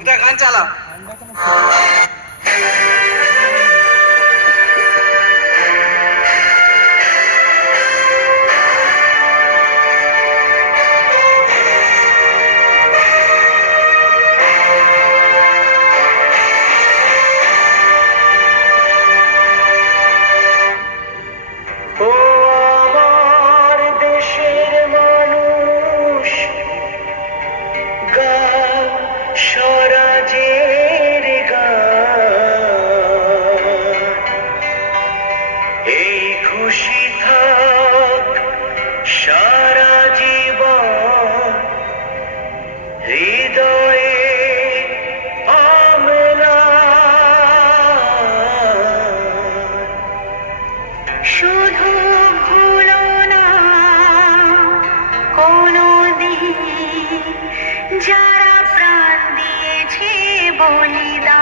কোথায় গান চালা যারা প্রাণ দিয়েছে বলিদান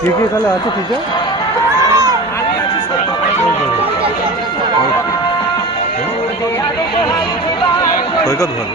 ঠিকই তাহলে আছে ঠিক আছে সৈকত ভালো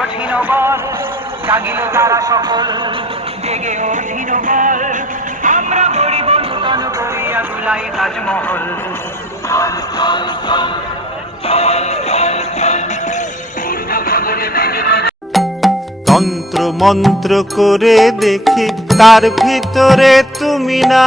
ওঠিন বল জাগিল তারা সকল, জেগে ওঠিন বল। আমরা করিয়া তুলাই তাজমহল। তন্ত্র মন্ত্র করে দেখি, তার ভিতরে তুমি না।